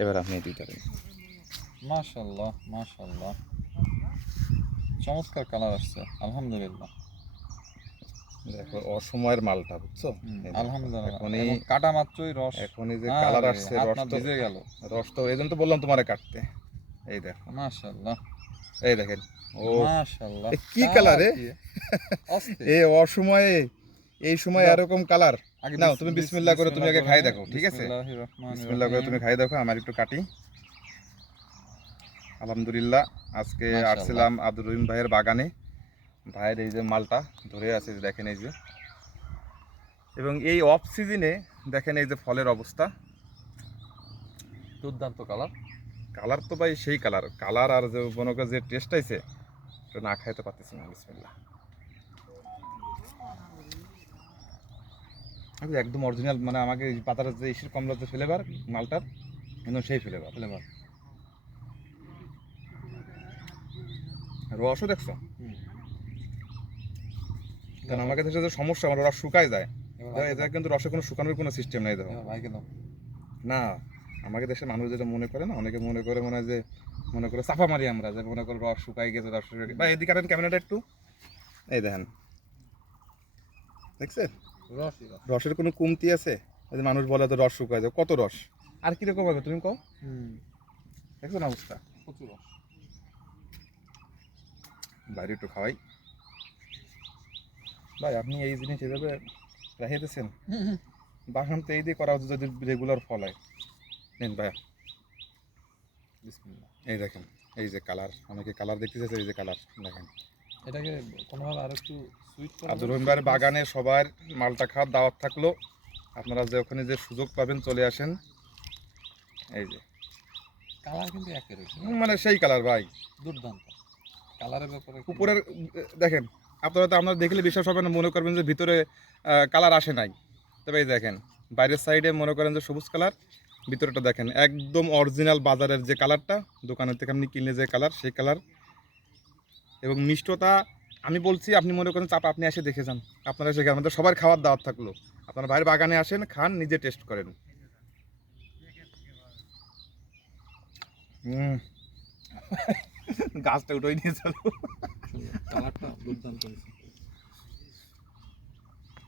এবার আপনি দিতে পারেন মাশাল্লাহ মাশাল্লাহ চমৎকার কালার আসছে আলহামদুলিল্লাহ। দেখো অসময়ের মালটা বুঝছ? আলহামদুলিল্লাহ। কাটা মাত্রই রস। এখনই যে কালার আসছে রস তো ভিজে গেল। রস তো এই জন্য তো বললাম তোমারে কাটতে। এই দেখো। মাশাল্লাহ এই দেখেন। ও মাশাল্লাহ এ কি colour এ? এই অসময়ে এই সময় এরকম কালার নাও, তুমি বিস- বিসমিল্লাহ করে তুমি আগে খাই দেখো, ঠিক আছে? বিসমিল্লাহ করে তুমি খাই দেখো আমার একটু কাটি। আলহামদুলিল্লাহ আজকে আসছিলাম আব্দুর রহিম ভাইয়ের বাগানে। ভাইয়ের এই যে মালটা ধরে আছে দেখেন এই যে। এবং এই অফ সিজনে দেখেন এই যে ফলের অবস্থা। দুর্দান্ত কালার কালার তো ভাই সেই কালার কালার আর যে মনে যে টেস্ট আইছে না খাইতে পারতেছি না বিসমিল্লাহ আমি তো একদম অরিজিনাল মানে আমাকে পাতার যে ইসের কমলা যে ফ্লেভার মালটার একদম সেই ফ্লেভার ফ্লেভার রসও দেখছ? কারণ আমাকে দেশে যে সমস্যা আমার রস শুকায় যায়। এটা কিন্তু রসে কোনো শুকানোর কোনো সিস্টেম নেই দেখো। না আমাকে দেশের মানুষ যেটা মনে করে না অনেকে মনে করে মনে হয় যে মনে করে চাপা মারি আমরা যে মনে করে রস শুকাই গেছে রস শুকাই বা এদিকে আনেন ক্যামেরাটা একটু। এই দেখেন। দেখছেন রসের কোনো কমতি আছে? মানুষ বলে তো রস শুকায় যায় কত রস? আর কীরকম হবে তুমি কও? হুম। দেখছ না অবস্থা। প্রচুর রস। বাইরে একটু খাওয়াই। ভাই আপনি এই জিনিস এভাবে রাখিতেছেন? বাগান তো এই দিয়ে করা উচিত যদি রেগুলার ফল হয়। নেন ভাই এই দেখেন এই যে কালার অনেকে কালার দেখতে চাইছে এই যে কালার দেখেন। এটাকে কোনোভাবে আর একটু সুইট আব্দুর রহিম ভাইয়ের বাগানে সবার মালটা খাওয়ার দাওয়াত থাকল। আপনারা যে ওখানে যে সুযোগ পাবেন চলে আসেন। এই যে। কালার কিন্তু একই রয়েছে। মানে সেই কালার ভাই। দুর্দান্ত। কালারের ব্যাপারে উপরের দেখেন আপনারা তো আপনারা দেখলে বিশ্বাস হবে না মনে করবেন যে ভিতরে কালার আসে নাই। তবে এই দেখেন বাইরের সাইডে মনে করেন যে সবুজ কালার ভিতরেটা দেখেন একদম অরিজিনাল বাজারের যে কালারটা দোকানের থেকে আপনি কিনলে যে কালার সেই কালার। এবং মিষ্টতা, আমি বলছি, আপনি মনে করেন চাপ, আপনি এসে দেখে যান। আপনারা এসে আমাদের সবার খাবার দাওয়াত থাকল। আপনারা বাইরের বাগানে আসেন, খান, নিজে টেস্ট করেন। গাছটা উঠোই নিয়ে চলো। দুর্দান্ত